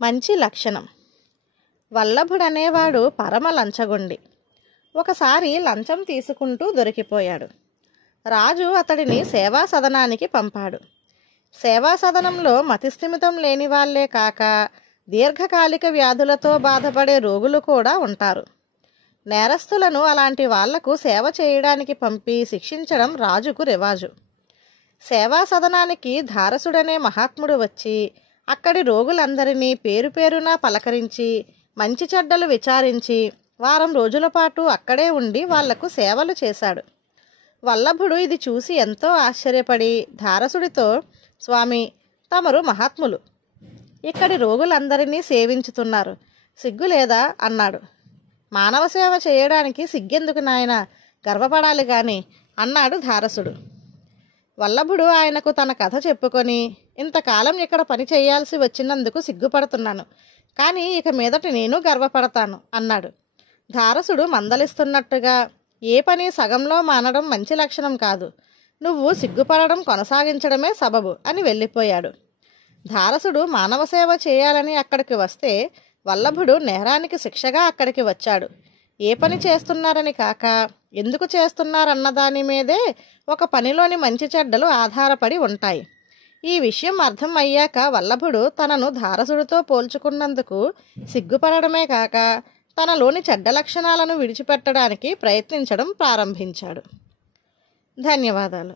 మంచి లక్షణం. వల్లభుడనేవాడు పరమ లంచగొండి. ఒకసారి లంచం తీసుకుంటూ దొరికిపోయాడు. రాజు అతడిని సేవా సదనానికి పంపాడు. సేవా సదనంలో మతిస్థిమితం లేని వాళ్లే కాక దీర్ఘకాలిక వ్యాధులతో బాధపడే రోగులు కూడా ఉంటారు. నేరస్తులను అలాంటి వాళ్లకు సేవ చేయడానికి పంపి శిక్షించడం రాజుకు రివాజు. సేవా సదనానికి ధారసుడనే మహాత్ముడు వచ్చి అక్కడి రోగులందరినీ పేరు పేరునా పలకరించి మంచి చెడ్డలు విచారించి వారం రోజుల పాటు అక్కడే ఉండి వాళ్లకు సేవలు చేశాడు. వల్లభుడు ఇది చూసి ఎంతో ఆశ్చర్యపడి ధారసుడితో, స్వామి, తమరు మహాత్ములు, ఇక్కడి రోగులందరినీ సేవించుతున్నారు, సిగ్గులేదా అన్నాడు. మానవ సేవ చేయడానికి సిగ్గెందుకు నాయన, గర్వపడాలి గాని అన్నాడు ధారసుడు. వల్లభుడు ఆయనకు తన కథ చెప్పుకొని, ఇంతకాలం ఇక్కడ పని చేయాల్సి వచ్చినందుకు సిగ్గుపడుతున్నాను, కానీ ఇక మీదట నేను గర్వపడతాను అన్నాడు. ధారసుడు మందలిస్తున్నట్టుగా, ఏ పని సగంలో మానడం మంచి లక్షణం కాదు, నువ్వు సిగ్గుపడడం కొనసాగించడమే సబబు అని వెళ్ళిపోయాడు. ధారసుడు మానవ సేవ చేయాలని అక్కడికి వస్తే వల్లభుడు నేరానికి శిక్షగా అక్కడికి వచ్చాడు. ఏ పని చేస్తున్నారని కాక ఎందుకు చేస్తున్నారన్న దాని మీదే ఒక పనిలోని మంచి చెడ్డలు ఆధారపడి ఉంటాయి. ఈ విషయం అర్థం అయ్యాక వల్లభుడు తనను ధారసుడితో పోల్చుకున్నందుకు సిగ్గుపడడమే కాక తనలోని చెడ్డ లక్షణాలను విడిచిపెట్టడానికి ప్రయత్నించడం ప్రారంభించాడు. ధన్యవాదాలు.